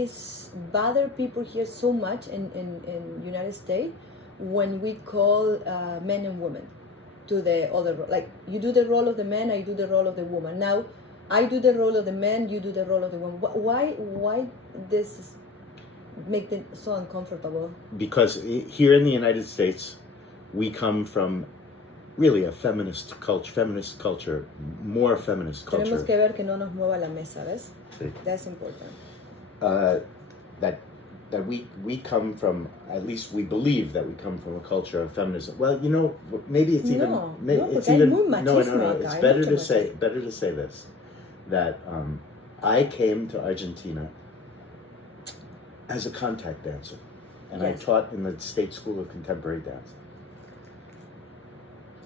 is bother people here so much in United States when we call men and women to the other role. Like, you do the role of the man, I do the role of the woman. Now, I do the role of the man, you do the role of the woman. Why this is make them so uncomfortable? Because here in the United States, we come from really a feminist culture, more feminist culture. Tenemos que ver que no nos mueva la mesa, ¿ves? Sí. That's important. That we come from, at least we believe that we come from a culture of feminism. Well, you know, maybe it's even No, it's hay even muy machismo no. acá, It's hay better mucho to say machismo. better to say this, that I came to Argentina as a contact dancer, and Yes. I taught in the State School of Contemporary Dance.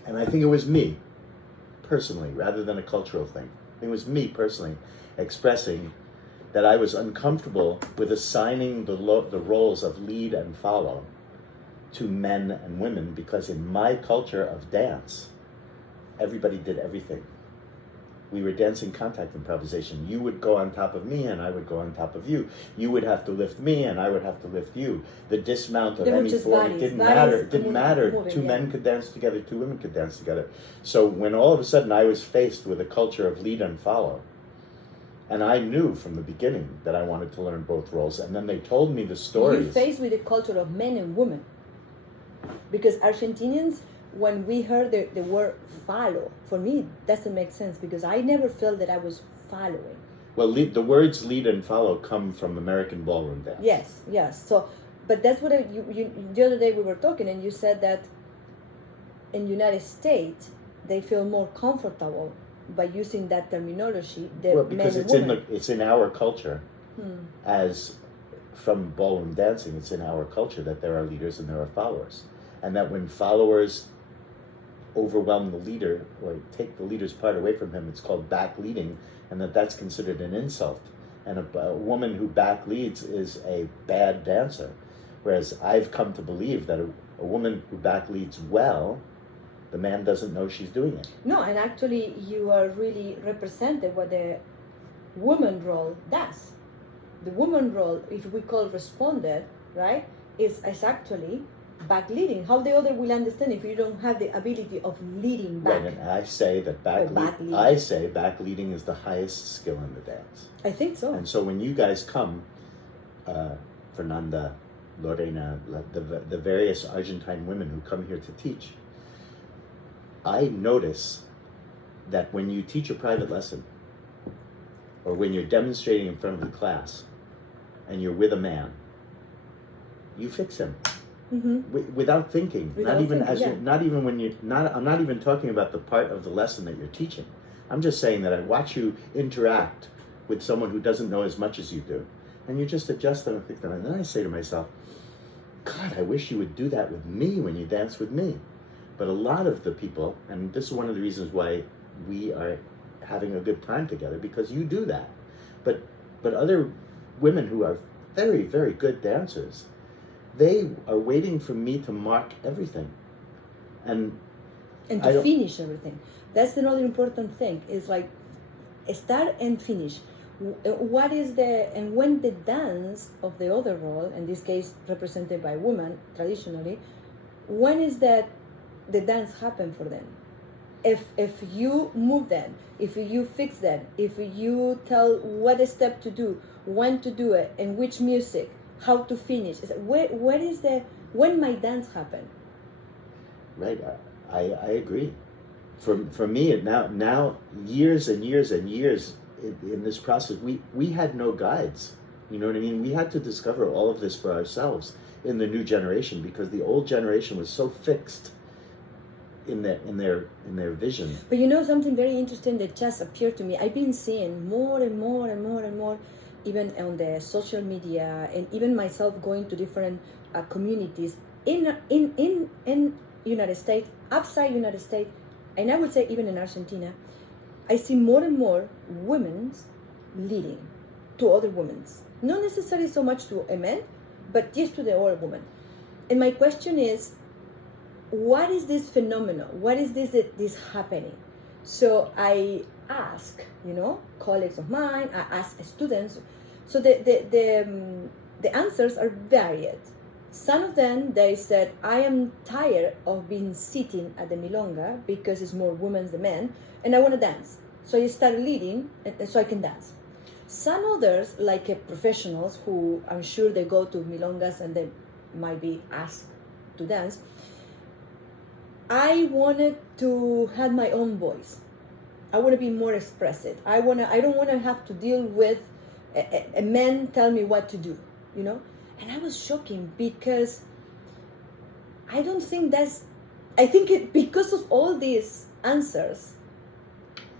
And I think it was me, personally, rather than a cultural thing. It was me personally expressing that I was uncomfortable with assigning the roles of lead and follow to men and women, because in my culture of dance, everybody did everything. We were dancing contact improvisation. You would go on top of me and I would go on top of you. You would have to lift me and I would have to lift you. The dismount of any form, it didn't matter. It didn't matter. Two men could dance together, two women could dance together. So when all of a sudden I was faced with a culture of lead and follow, and I knew from the beginning that I wanted to learn both roles, and then they told me the stories. You're faced with the culture of men and women. Because Argentinians, when we heard the word follow, for me, doesn't make sense, because I never felt that I was following. Well, the words lead and follow come from American ballroom dance. Yes. So, but that's what the other day we were talking, and you said that in United States, they feel more comfortable by using that terminology. Well, because it's in our culture, as from ballroom dancing, it's in our culture that there are leaders and there are followers, and that when followers overwhelm the leader or take the leader's part away from him, it's called back leading, and that's considered an insult. And a woman who back leads is a bad dancer, whereas I've come to believe that a woman who back leads well, the man doesn't know she's doing it. No, and actually you are really represented what the woman role does. The woman role, if we call responded, right, is actually back leading. How the other will understand if you don't have the ability of leading back? Right, and I say that back leading is the highest skill in the dance. I think so. And so when you guys come, Fernanda, Lorena, the various Argentine women who come here to teach, I notice that when you teach a private lesson, or when you're demonstrating in front of the class, and you're with a man, you fix him. Without thinking, I'm not even talking about the part of the lesson that you're teaching. I'm just saying that I watch you interact with someone who doesn't know as much as you do, and you just adjust them and fix them. And then I say to myself, God, I wish you would do that with me when you dance with me. But a lot of the people, and this is one of the reasons why we are having a good time together, because you do that. But other women who are very, very good dancers, they are waiting for me to mark everything. And to finish everything. That's another important thing. Is like start and finish. What is and when the dance of the other role, in this case represented by women traditionally, when is that the dance happen for them? If you move them, if you fix them, if you tell what step to do, when to do it, and which music, how to finish, when my dance happen? Right, I agree. For me, now years and years and years in this process, we had no guides. You know what I mean? We had to discover all of this for ourselves in the new generation, because the old generation was so fixed in their vision. But you know something very interesting that just appeared to me. I've been seeing more and more and more and more, even on the social media, and even myself going to different communities in United States, outside United States, and I would say even in Argentina. I see more and more women leading to other women, not necessarily so much to a man, but just to the other woman. And my question is, what is this phenomenon? What is this happening? So I ask, colleagues of mine, I ask students, So the answers are varied. Some of them, they said, I am tired of being sitting at the milonga because it's more women than men, and I want to dance. So I started leading, and so I can dance. Some others, like professionals who I'm sure they go to milongas and they might be asked to dance, I wanted to have my own voice. I want to be more expressive. I don't want to have to deal with a man tell me what to do, you know? And I was shocking because I don't think because of all these answers,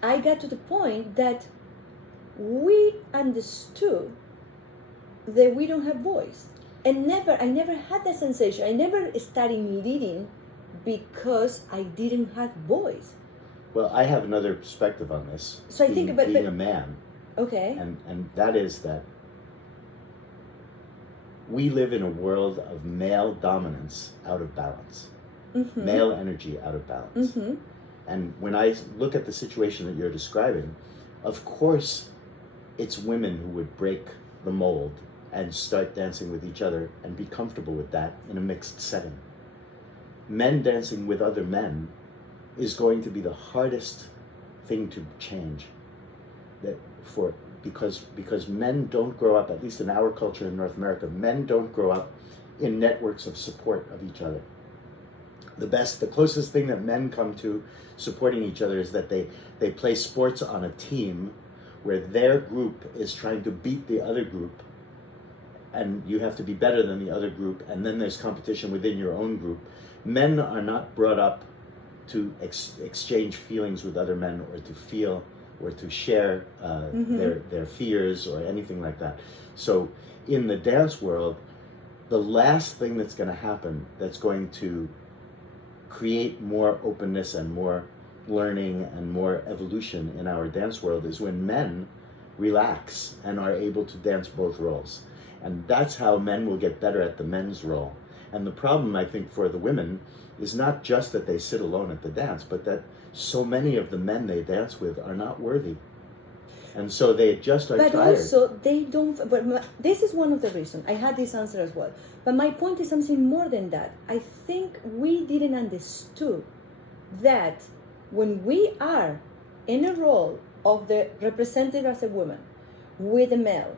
I got to the point that we understood that we don't have voice. And I never had that sensation. I never started leading because I didn't have voice. Well, I have another perspective on this. So I think about being a man. Okay. And that is that we live in a world of male dominance out of balance. Mm-hmm. Male energy out of balance. Mm-hmm. And when I look at the situation that you're describing, of course, it's women who would break the mold and start dancing with each other and be comfortable with that in a mixed setting. Men dancing with other men is going to be the hardest thing to change. Because men don't grow up, at least in our culture in North America, men don't grow up in networks of support of each other. The closest thing that men come to supporting each other is that they play sports on a team where their group is trying to beat the other group, and you have to be better than the other group, and then there's competition within your own group. Men are not brought up to exchange feelings with other men, or to feel or to share their fears or anything like that. So in the dance world, the last thing that's going to happen that's going to create more openness and more learning and more evolution in our dance world is when men relax and are able to dance both roles. And that's how men will get better at the men's role. And the problem, I think, for the women is not just that they sit alone at the dance, but that so many of the men they dance with are not worthy. And so they just are tired. But also, they don't, this is one of the reasons. I had this answer as well. But my point is something more than that. I think we didn't understood that when we are in a role of the represented as a woman with a male,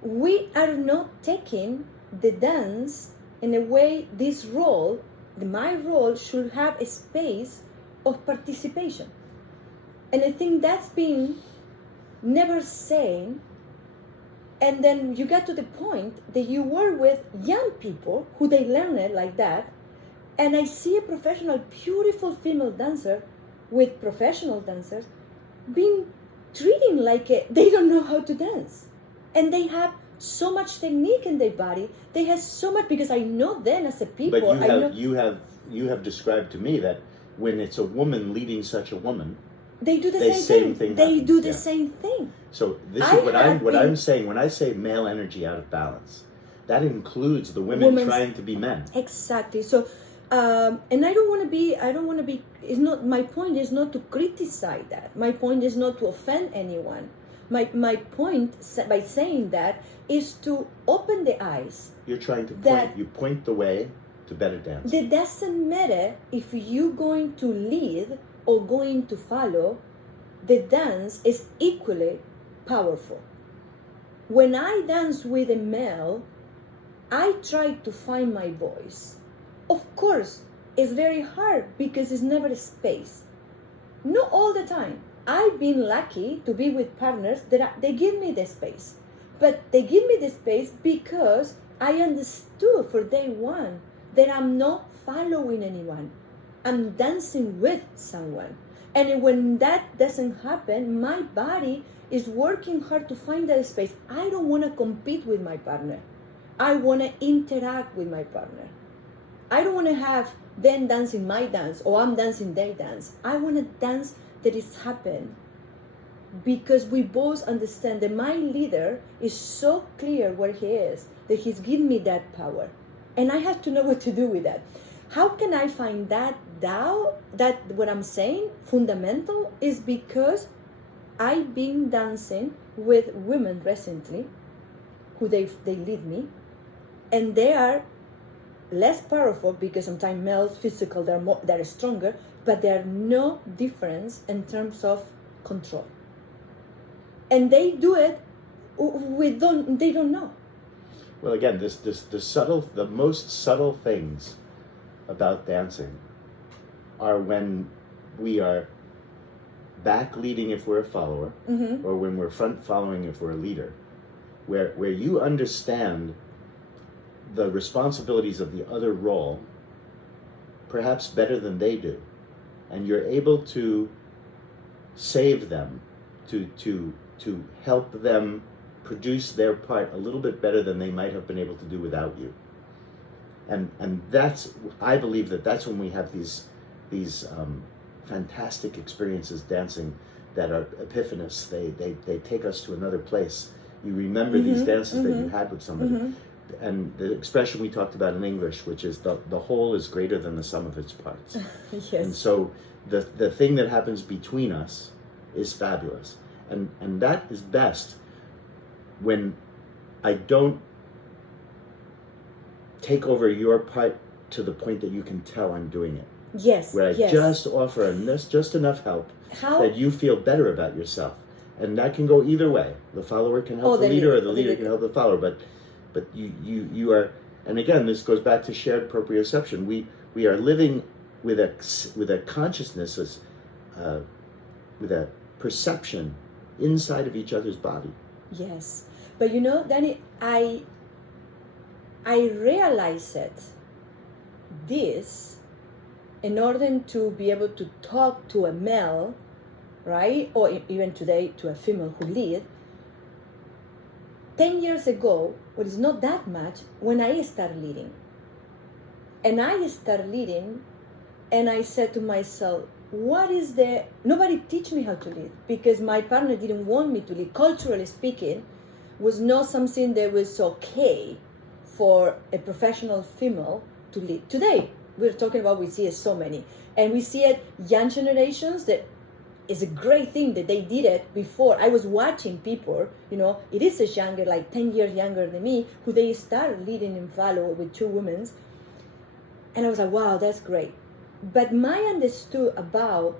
we are not taking the dance in a way this role, my role, should have a space of participation. And I think that's been never saying. And then you get to the point that you work with young people who they learn it like that. And I see a professional, beautiful female dancer with professional dancers being treated like they don't know how to dance. And they have so much technique in their body. They have so much, because I know them as a people. But you have described to me that when it's a woman leading such a woman, they do the same thing. They do the same thing. So this is what I'm saying. When I say male energy out of balance, that includes the women trying to be men. Exactly. So, and I don't want to be. It's not, my point is not to criticize that. My point is not to offend anyone. My point by saying that is to open the eyes. You're trying to point. You point the way to better dance. It doesn't matter if you're going to lead or going to follow. The dance is equally powerful. When I dance with a male, I try to find my voice. Of course, it's very hard because it's never a space. Not all the time. I've been lucky to be with partners that they give me the space. But they give me the space because I understood for day one that I'm not following anyone. I'm dancing with someone. And when that doesn't happen, my body is working hard to find that space. I don't want to compete with my partner. I want to interact with my partner. I don't want to have them dancing my dance or I'm dancing their dance. I want to dance that is happening because we both understand that my leader is so clear where he is, that he's given me that power. And I have to know what to do with that. How can I find that Tao, that what I'm saying, fundamental, is because I've been dancing with women recently who they lead me, and they are less powerful because sometimes males physical they're stronger, but there are no difference in terms of control. And they do it they don't know. Well, again, the most subtle things about dancing are when we are back leading if we're a follower, or when we're front following if we're a leader, where you understand the responsibilities of the other role perhaps better than they do, and you're able to save them, to help them produce their part a little bit better than they might have been able to do without you. And that's, I believe that's when we have these fantastic experiences dancing that are epiphanous. They take us to another place. You remember these dances that you had with somebody. And the expression we talked about in English, which is the whole is greater than the sum of its parts. Yes. And so the thing that happens between us is fabulous. And that is best when I don't take over your part to the point that you can tell I'm doing it. Yes. Where I just offer just enough help that you feel better about yourself. And that can go either way. The follower can help the leader, or the leader can help the follower. But you are, and again, this goes back to shared proprioception. We are living with a consciousness, with a perception inside of each other's body. Yes, but Danny, I realized this in order to be able to talk to a male, right, or even today to a female who lead. 10 years ago, well, it's not that much, when I started leading. And I started leading, and I said to myself, nobody teach me how to lead, because my partner didn't want me to lead. Culturally speaking, was not something that was okay for a professional female to lead. Today, we're talking about, we see it so many. And we see it young generations that is a great thing that they did it before. I was watching people, it is a younger, like 10 years younger than me, who they started leading in follow with 2 women. And I was like, wow, that's great. But my understood about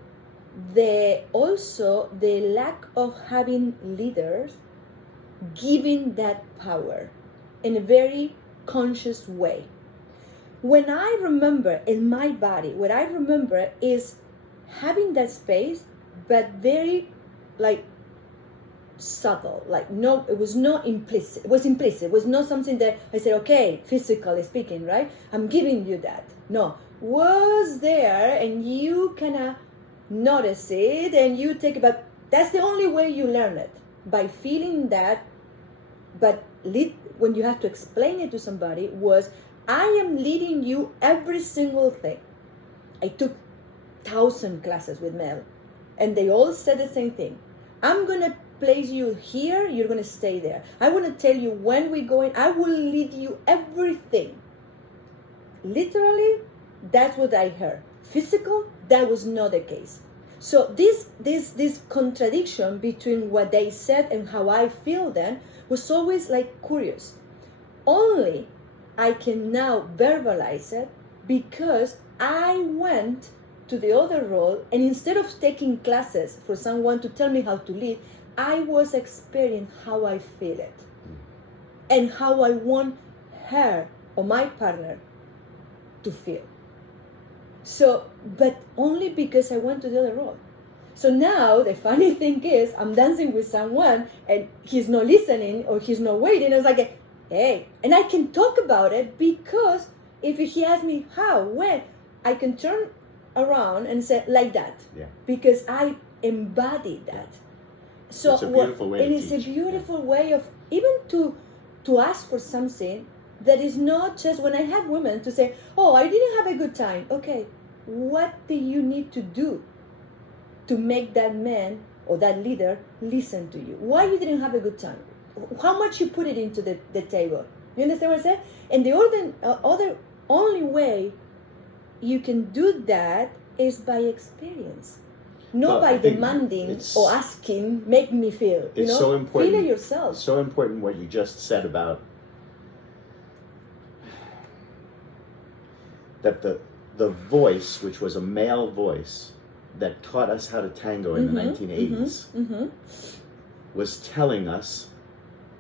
also the lack of having leaders giving that power in a very conscious way. When I remember in my body, what I remember is having that space, but very subtle, no, it was not implicit. It was implicit. It was not something that I said, okay, physically speaking, right? I'm giving you that. No, was there, and you kind of notice it, and you take it. But that's the only way you learn it, by feeling that. But when you have to explain it to somebody, was I am leading you every single thing. I took 1,000 classes with Mel, and they all said the same thing. I'm going to place you here, you're going to stay there. I want to tell you when we're going, I will lead you everything. Literally, that's what I heard. Physical, that was not the case. So this contradiction between what they said and how I feel then was always curious. Only I can now verbalize it because I went to the other role, and instead of taking classes for someone to tell me how to lead, I was experiencing how I feel it and how I want her or my partner to feel. So, but only because I went to the other role. So now the funny thing is, I'm dancing with someone and he's not listening or he's not waiting. I was like, hey, and I can talk about it because if he asks me how, when, I can turn around and say like that. Yeah. Because I embody that. So it's a beautiful way and it's a beautiful way of even to ask for something that is not just when I have women to say, oh, I didn't have a good time. Okay, what do you need to do to make that man or that leader listen to you? Why you didn't have a good time? How much you put it into the table? You understand what I said? And the other only way you can do that is by experience. not Well, I by think demanding it's- or asking, make me feel. You It's know, so important. feel it yourself. It's so important what you just said about that the voice, which was a male voice that taught us how to tango in the 1980s, was telling us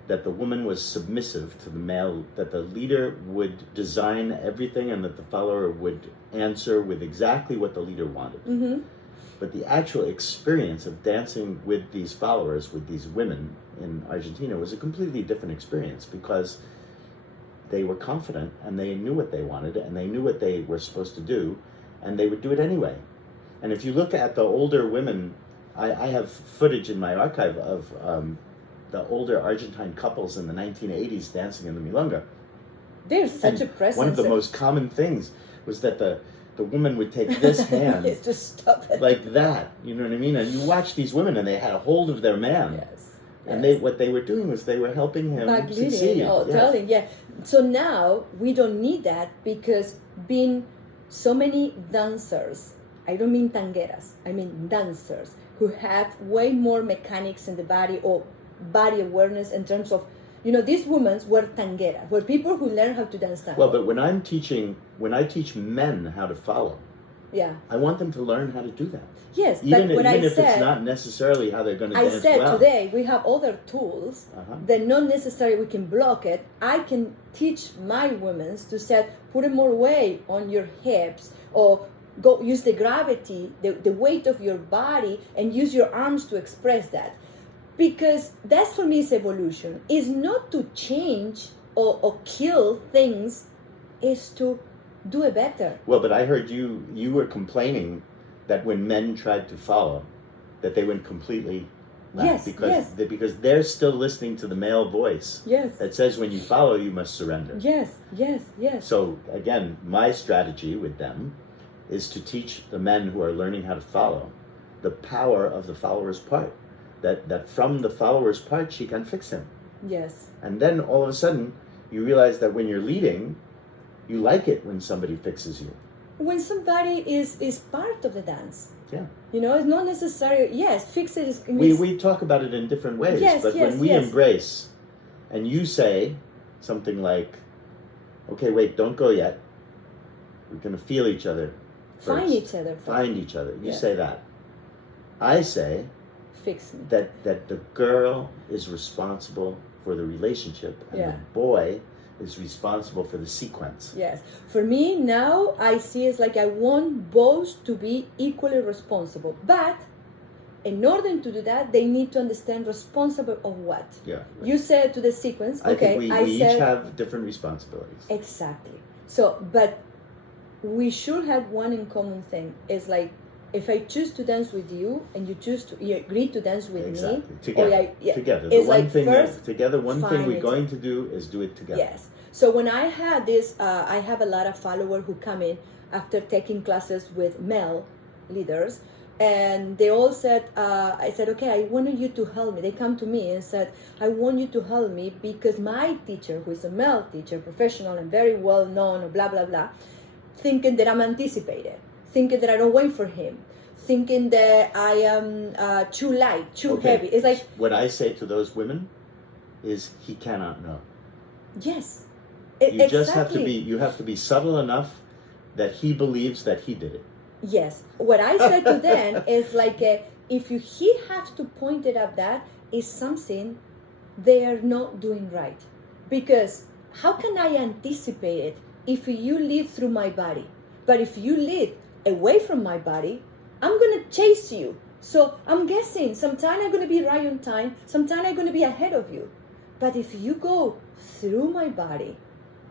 that the woman was submissive to the male, that the leader would design everything and that the follower would answer with exactly what the leader wanted. But the actual experience of dancing with these followers, with these women in Argentina, was a completely different experience because they were confident and they knew what they wanted and they knew what they were supposed to do and they would do it anyway. And if you look at the older women, I have footage in my archive of the older Argentine couples in the 1980s dancing in the milonga. There's such And a presence. one of the most common things was that the woman would take this hand Yes, just stop it. like that, you know what I mean? And you watch these women and they had a hold of their man. Yes. And what they were doing was they were helping him Back succeed. leading, telling, yeah. So now we don't need that because being so many dancers, I don't mean tangueras, I mean dancers who have way more mechanics in the body or body awareness in terms of, these women were tangueras, were people who learn how to dance tango. Well, but when I teach men how to follow, yeah, I want them to learn how to do that. Yes, Even but what if I said, it's not necessarily how they're going to I dance said well. today we have other tools that not necessarily we can block it. I can teach my women to say, put more weight on your hips or go use the gravity, the weight of your body and use your arms to express that. Because that's for me is evolution. Is not to change or kill things, is to do it better. Well, but I heard you were complaining that when men tried to follow, that they went completely left because they're still listening to the male voice that says when you follow, you must surrender. Yes. So again, my strategy with them is to teach the men who are learning how to follow the power of the follower's part. That from the follower's part, she can fix him. Yes. And then all of a sudden, you realize that when you're leading, you like it when somebody fixes you. When somebody is part of the dance. Yeah. It's not necessary. Yes, fix it is. We talk about it in different ways. But when we embrace, and you say something like, okay, wait, don't go yet. We're going to feel each other first. Find each other first. Find each other. You say that. I say, fix me. That the girl is responsible for the relationship and the boy is responsible for the sequence. Yes. For me now I see it's like I want both to be equally responsible. But in order to do that, they need to understand responsible of what. Yeah. Right. You said to the sequence, I think we each have different responsibilities. Exactly. So, but we should have one in common thing. It's like, if I choose to dance with you and you agree to dance with me, together. Together. It's one like thing first together. One thing we're going to do is do it together. Yes. So when I had this, I have a lot of followers who come in after taking classes with male leaders, and they all said, I said, okay, I want you to help me. They come to me and said, I want you to help me because my teacher, who is a male teacher, professional and very well known, blah blah blah, thinking that I'm anticipated, thinking that I don't wait for him, thinking that I am too light, too heavy. It's like what I say to those women is, he cannot know. Yes, you just have to be subtle enough that he believes that he did it. Yes, what I said to them is like, if he has to point it out, that is something they are not doing right, because how can I anticipate it if you lead through my body? But if you lead away from my body, I'm going to chase you. So I'm guessing sometimes I'm going to be right on time, sometimes I'm going to be ahead of you. But if you go through my body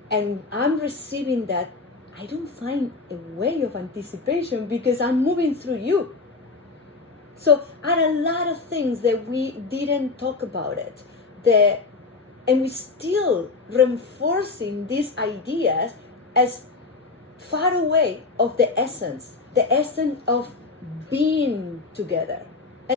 and I'm receiving that, I don't find a way of anticipation because I'm moving through you. So are a lot of things that we didn't talk about it. And we still reinforcing these ideas as far away of the essence of being together.